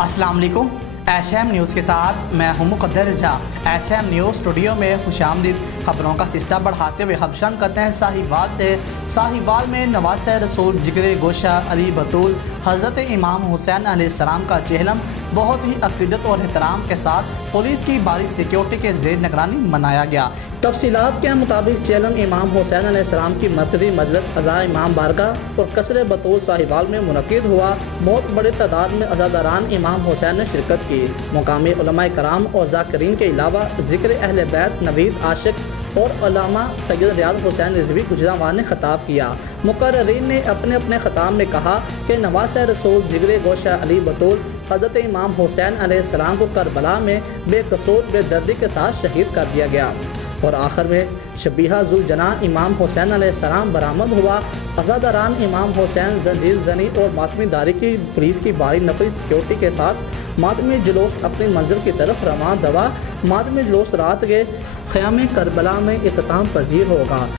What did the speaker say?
अस्सलाम वालेकुम। SM news के साथ मैं हूं मुक़द्दर रज़ा। SM न्यूज़ स्टूडियो में खुशामदीद। खबरों का सिलसिला बढ़ाते हुए हबशान करते हैं साहिवाल से। साहिवाल में नवासे रसूल जिगरे गोशा अली बतूल हज़रत इमाम हुसैन अलैहिस्सलाम का चहलम बहुत ही अक़ीदत और एहतराम के साथ पुलिस की भारी सिक्योरिटी के ज़ेर निगरानी मनाया गया। तफसीलात के मुताबिक चहलम इमाम हुसैन अलैहिस्सलाम की मरकज़ी मजलिस अज़ा इमाम बारगाह और कसर बतूल साहिवाल में मुनक़िद हुआ। बहुत बड़ी तादाद में अज़ादारान इमाम हुसैन ने शिरकत की। मुकामी उलमाए कराम और ज़ाकिरीन के अलावा ज़िक्र अहले बैत नवीद आशिक और अल्लामा सैयद रियाद हुसैन रिज़वी गुजरावान ने खिताब किया। मुकर्ररीन ने अपने अपने खिताब में कहा कि नवासे रसूल जिगरे गोशा अली बतूल हज़रत इमाम हुसैन अलैहिस्सलाम को करबला में बेकसूर बेदर्दी के साथ शहीद कर दिया गया और आखिर में शबीहा जुल जना इमाम हुसैन अलैहिस्सलाम बरामद हुआ। अज़ादारान इमाम हुसैन जंजीर जनी और मातमीदारी की पुलिस की भारी नफरी सिक्योरिटी के साथ मातमी जुलूस अपनी मंजिल की तरफ रवाना दवा। मातमी जुलूस रात के ख़याम करबला में इख्तिताम पजीर होगा।